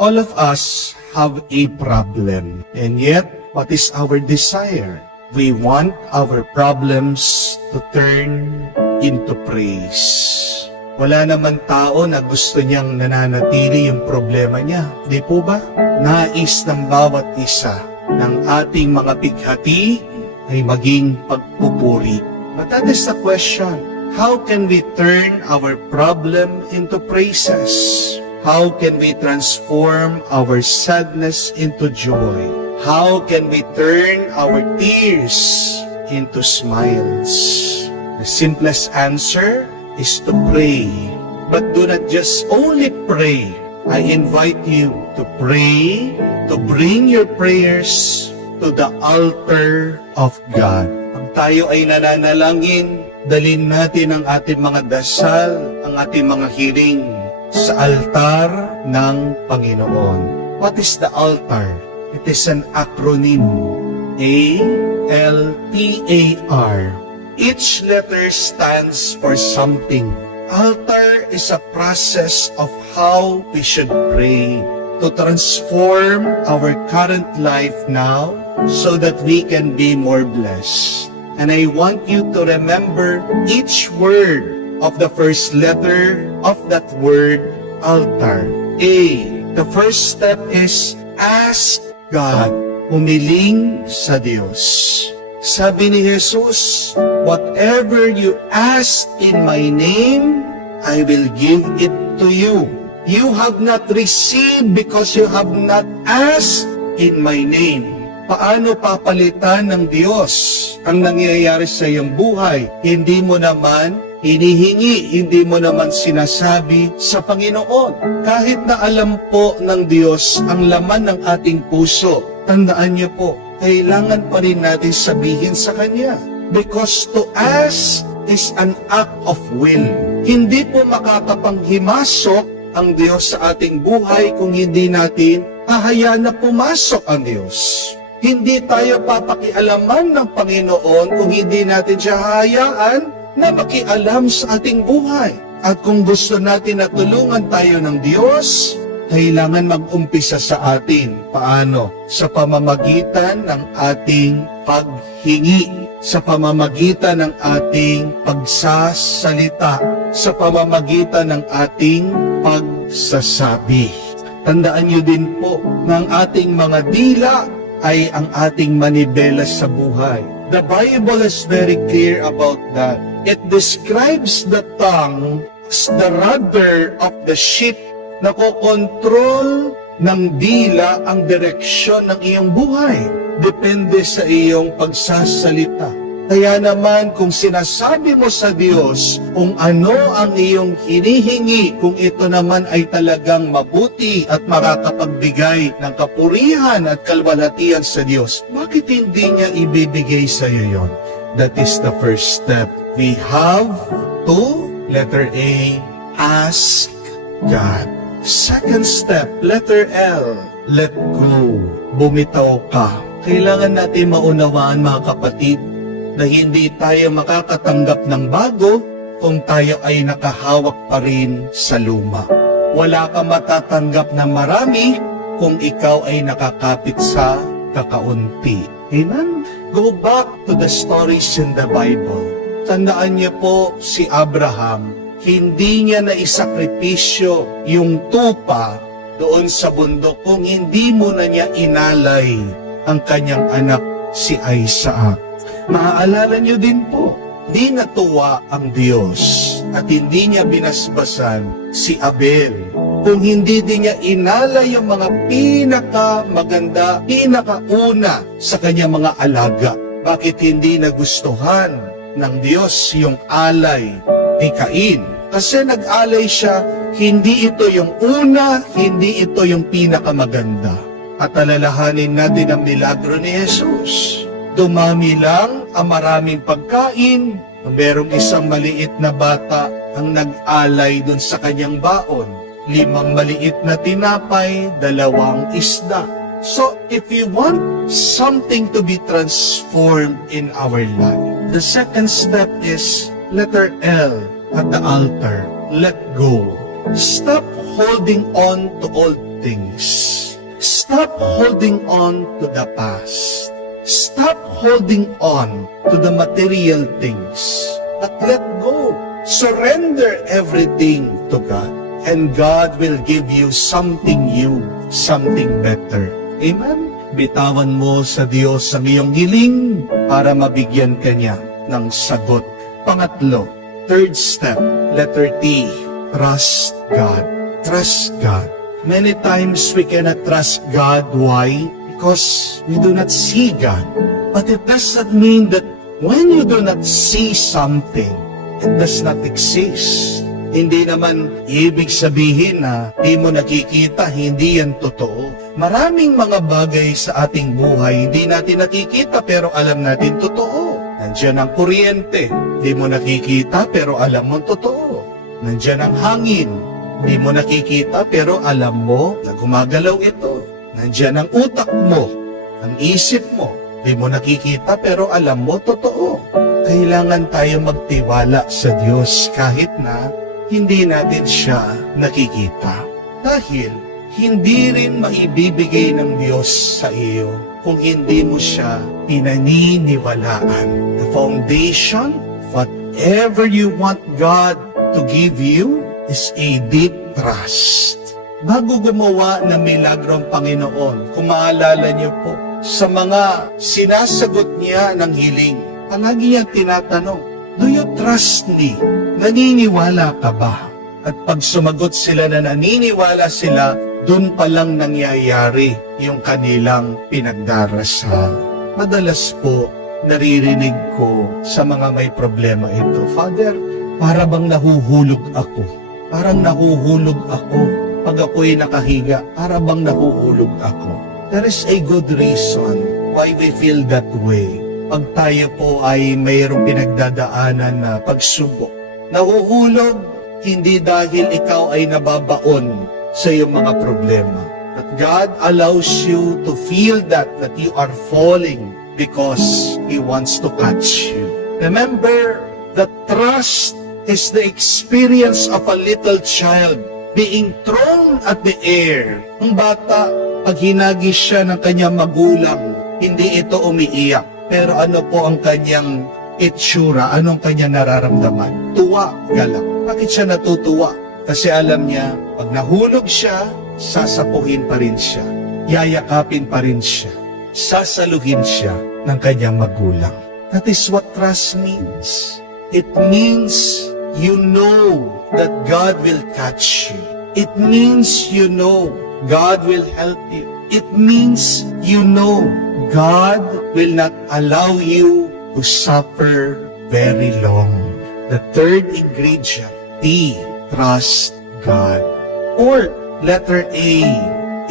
All of us have a problem. And yet, what is our desire? We want our problems to turn into praise. Wala naman tao na gusto niyang nananatili yung problema niya. Di po ba? Nais ng bawat isa ng ating mga bighati ay maging pagpupuri. But that is the question. How can we turn our problem into praises? How can we transform our sadness into joy? How can we turn our tears into smiles? The simplest answer is to pray. But do not just only pray. I invite you to pray, to bring your prayers to the altar of God. Pag tayo ay nananalangin, dalhin natin ang ating mga dasal, ang ating mga hiling sa altar ng Panginoon. What is the altar? It is an acronym. A-L-T-A-R. Each letter stands for something. Altar is a process of how we should pray to transform our current life now so that we can be more blessed. And I want you to remember each word of the first letter of that word, altar. A. The first step is ask God. Humiling sa Diyos. Sabi ni Jesus, whatever you ask in my name, I will give it to you. You have not received because you have not asked in my name. Paano papalitan ng Diyos ang nangyayari sa iyong buhay? Hindi mo naman hinihingi, hindi mo naman sinasabi sa Panginoon. Kahit na alam po ng Diyos ang laman ng ating puso, tandaan niyo po, kailangan pa rin natin sabihin sa Kanya. Because to ask is an act of will. Hindi po makakapanghimasok ang Diyos sa ating buhay kung hindi natin hahayaan na pumasok ang Diyos. Hindi tayo papakialaman ng Panginoon kung hindi natin siya hahayaan na makialam sa ating buhay. At kung gusto natin na tulungan tayo ng Diyos, kailangan mag-umpisa sa atin. Paano? Sa pamamagitan ng ating paghingi, sa pamamagitan ng ating pagsasalita, sa pamamagitan ng ating pagsasabi. Tandaan niyo din po na ang ating mga dila ay ang ating manibelas sa buhay. The Bible is very clear about that. It describes the tongue as the rudder of the ship na kokontrol ng dila ang direksyon ng iyong buhay. Depende sa iyong pagsasalita. Kaya naman kung sinasabi mo sa Diyos kung ano ang iyong hinihingi, kung ito naman ay talagang mabuti at makakapagbigay ng kapurihan at kalwalhatian sa Diyos, bakit hindi niya ibibigay sa iyo yon? That is the first step. We have to, letter A, ask God. Second step, letter L, let go. Bumitaw ka. Kailangan natin maunawaan, mga kapatid, na hindi tayo makakatanggap ng bago kung tayo ay nakahawak pa rin sa luma. Wala ka matatanggap na marami kung ikaw ay nakakapit sa kakaunti. Amen? Go back to the stories in the Bible. Tandaan niyo po si Abraham, hindi niya na isakripisyo yung tupa doon sa bundok kung hindi mo na niya inalay ang kanyang anak si Isaac. Maaalala niyo din po, di natuwa ang Diyos at hindi niya binasbasan si Abel kung hindi din niya inalay yung mga pinakamaganda, pinakauna sa kanyang mga alaga. Bakit hindi nagustuhan ng Diyos yung alay ni Cain? Kasi nag-alay siya, hindi ito yung una, hindi ito yung pinakamaganda. At alalahanin natin ang milagro ni Jesus. Dumami lang ang maraming pagkain. Merong isang maliit na bata ang nag-alay dun sa kanyang baon. 5 maliit na tinapay, 2 isda. So, if you want something to be transformed in our life, the second step is letter L at the altar. Let go. Stop holding on to old things. Stop holding on to the past. Stop holding on to the material things. But let go. Surrender everything to God. And God will give you something new, something better. Amen? Bitawan mo sa Diyos ang iyong hiling para mabigyan ka niya ng sagot. Pangatlo, third step, letter T, trust God. Trust God. Many times we cannot trust God. Why? Because we do not see God. But it does not mean that when you do not see something, it does not exist. Hindi naman ibig sabihin na di mo nakikita, hindi yan totoo. Maraming mga bagay sa ating buhay, hindi natin nakikita pero alam natin totoo. Nandiyan ang kuryente, di mo nakikita pero alam mo totoo. Nandiyan ang hangin, di mo nakikita pero alam mo na gumagalaw ito. Nandiyan ang utak mo, ang isip mo, di mo nakikita pero alam mo totoo. Kailangan tayo magtiwala sa Diyos kahit na hindi natin siya nakikita. Dahil hindi rin maibibigay ng Diyos sa iyo kung hindi mo siya pinaniniwalaan. The foundation, whatever you want God to give you, is a deep trust. Bago gumawa ng milagro ang Panginoon, kung maalala niyo po, sa mga sinasagot niya ng hiling, palagi niya tinatanong, do you trust me? Naniniwala ka ba? At pag sumagot sila na naniniwala sila, dun palang nangyayari yung kanilang pinagdarasal. Madalas po, naririnig ko sa mga may problema ito, Father, para bang nahuhulog ako? Parang nahuhulog ako pag ako'y nakahiga. Para bang nahuhulog ako? There is a good reason why we feel that way. Pag tayo po ay mayroong pinagdadaanan na pagsubok. Nahuhulog, hindi dahil ikaw ay nababaon sa iyong mga problema. But God allows you to feel that you are falling because He wants to catch you. Remember, the trust is the experience of a little child being thrown at the air. Ang bata, pag hinagis siya ng kanyang magulang, hindi ito umiiyak. Pero ano po ang kanyang itsura? Anong kanyang nararamdaman? Tuwa, galak. Bakit siya natutuwa? Kasi alam niya, pag nahulog siya, sasapuhin pa rin siya. Yayakapin pa rin siya. Sasaluhin siya ng kanyang magulang. That is what trust means. It means you know that God will catch you. It means you know God will help you. It means you know God will not allow you to suffer very long. The third ingredient, T, trust God. Or letter A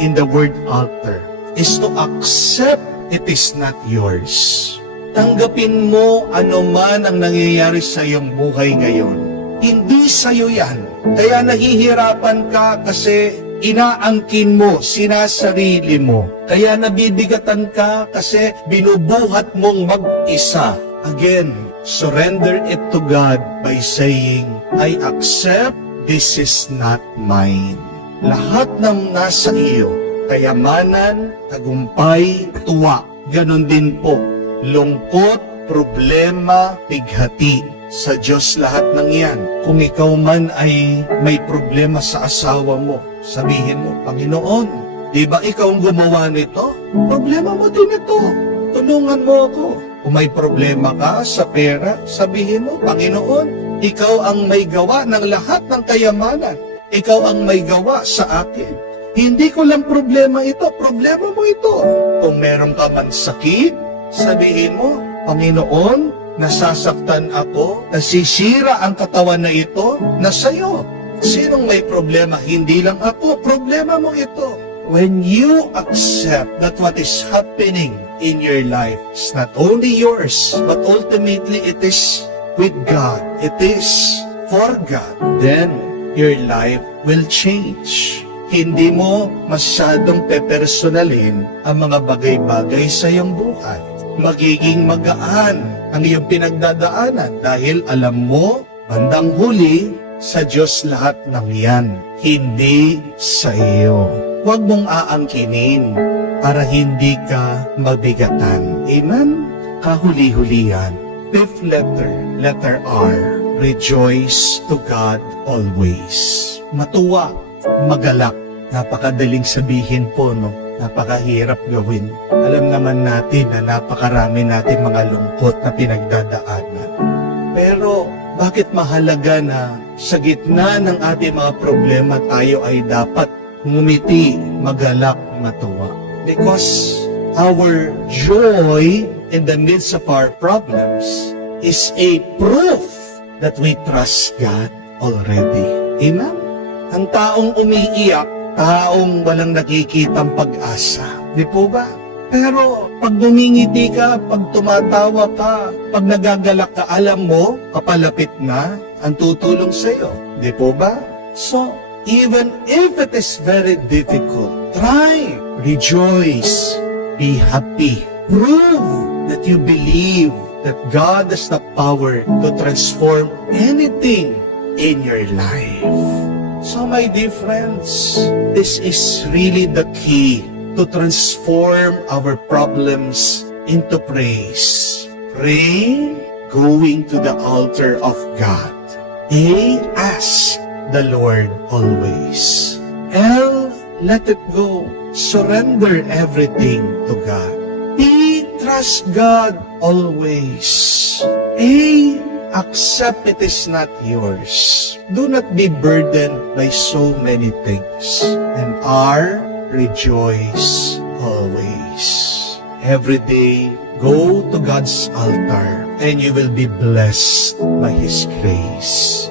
in the word altar is to accept it is not yours. Tanggapin mo ano man ang nangyayari sa iyong buhay ngayon. Hindi sa'yo yan. Kaya nahihirapan ka kasi inaangkin mo, sinasarili mo. Kaya nabibigatan ka kasi binubuhat mong mag-isa. Again, surrender it to God by saying, I accept this is not mine. Lahat ng nasa iyo, kayamanan, tagumpay, tuwa, ganon din po. Lungkot, problema, bighati. Sa Diyos lahat ng yan. Kung ikaw man ay may problema sa asawa mo, sabihin mo, Panginoon, di ba ikaw ang gumawa nito? Problema mo din ito. Tulungan mo ako. Kung may problema ka sa pera, sabihin mo, Panginoon, ikaw ang may gawa ng lahat ng kayamanan. Ikaw ang may gawa sa akin. Hindi ko lang problema ito, problema mo ito. Kung meron ka man sakit, sabihin mo, Panginoon, nasasaktan ako, nasisira ang katawan na ito, na sa'yo. Sinong may problema? Hindi lang ako, problema mo ito. When you accept that what is happening in your life is not only yours, but ultimately it is with God, it is for God, then your life will change. Hindi mo masyadong pepersonalin ang mga bagay-bagay sa iyong buhay. Magiging magaan ang iyong pinagdadaanan dahil alam mo, bandang huli, sa Diyos lahat ng yan, hindi sa iyo. huwag mong aangkinin para hindi ka mabigatan. Amen? Kahuli-hulihan. Fifth letter, letter R. Rejoice to God always. Matuwa, magalak. Napakadaling sabihin po, no? Napakahirap gawin. Alam naman natin na napakarami natin mga lungkot na pinagdadaanan. Pero, bakit mahalaga na sa gitna ng ating mga problema tayo ay dapat ngumiti, magalak, matuwa? Because our joy in the midst of our problems is a proof that we trust God already. Amen? Ang taong umiiyak, taong walang nakikitang pag-asa. Di po ba? Pero pag ngumingiti ka, pag tumatawa ka, pag nagagalak ka, alam mo, kapalapit na ang tutulong sa'yo. Di po ba? So, even if it is very difficult, try, rejoice, be happy. Prove that you believe that God has the power to transform anything in your life. So my dear friends, this is really the key to transform our problems into praise. Pray going to the altar of God. A, ask the Lord always. L, let it go. Surrender everything to God. P, trust God always. A, accept it is not yours. Do not be burdened by so many things. And R, rejoice always. Every day, go to God's altar and you will be blessed by His grace.